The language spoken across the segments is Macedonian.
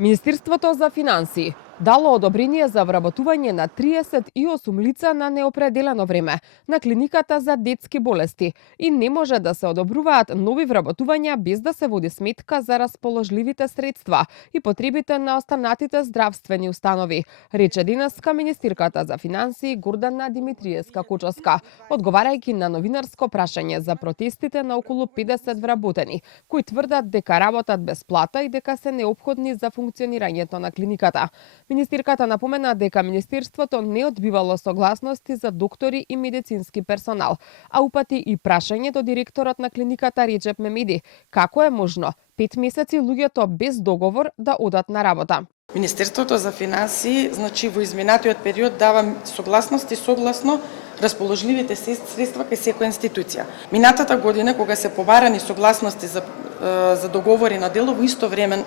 Министерството за финансии дало одобрение за вработување на 38 лица на неопределено време на клиниката за детски болести и не може да се одобруваат нови вработувања без да се води сметка за расположливите средства и потребите на останатите здравствени установи, рече денеска министерката за финансии Гордана Димитриевска-Кучовска, одговарајќи на новинарско прашање за протестите на околу 50 вработени, кои тврдат дека работат без плата и дека се неопходни за функционирањето на клиниката. Министерката напомена дека Министерството не одбивало согласности за доктори и медицински персонал, а упати и прашање до директорот на клиниката Реджеп Мемеди како е можно 5 месеци луѓето без договор да одат на работа. Министерството за финансии, во изминатиот период дава согласности согласно расположливите средства кај секоја институција. Минатата година, кога се побарани согласности за договори на дело, во исто време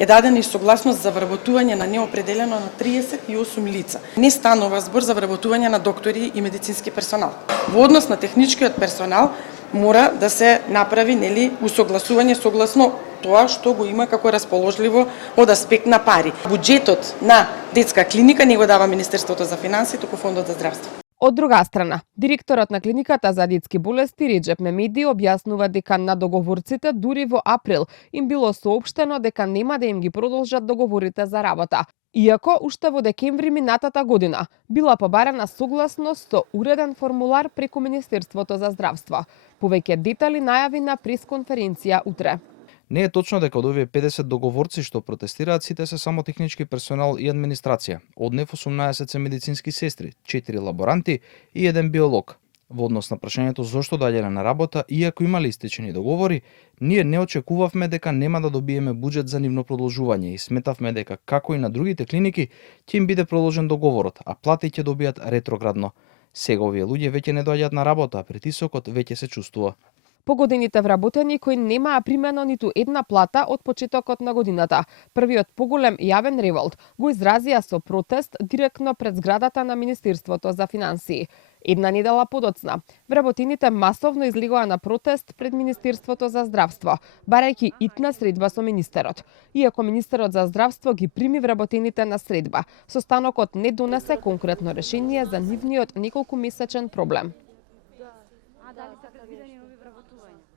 е дадена и согласност за вработување на неопределено на 38 лица. Не станува збор за вработување на доктори и медицински персонал. Во однос на техничкиот персонал мора да се направи усогласување согласно тоа што го има како расположливо од аспект на пари. Буџетот на детска клиника не го дава Министерството за финансии, туку Фондот за здравство. Од друга страна, директорот на клиниката за детски болести Реджеп Мемеди објаснува дека на договорците дури во април им било соопштено дека нема да им ги продолжат договорите за работа, иако уште во декември минатата година била побарана согласност со уреден формулар преку Министерството за здравство. Повеќе детали најави на пресконференција утре. Не е точно дека од овие 50 договорци што протестираат сите се само технички персонал и администрација. Од нив 18 се медицински сестри, 4 лаборанти и 1 биолог. Во однос на прашањето зошто доаѓале на работа, иако имале истечени договори, ние не очекувавме дека нема да добиеме буџет за нивно продолжување и сметавме дека, како и на другите клиники, ќе им биде продолжен договорот, а плати ќе добијат ретроградно. Сега овие луѓе веќе не доаѓаат на работа, а притисокот веќе се чувствува. Погодените вработени кои немаа примено ниту една плата од почетокот на годината. Првиот поголем јавен револт го изразија со протест директно пред зградата на Министерството за финансии. Една недела подоцна, вработените масовно излегоа на протест пред Министерството за здравство, барајќи итна средба со министерот. Иако министерот за здравство ги прими вработените на средба, состанокот не донесе конкретно решение за нивниот неколкумесечен проблем.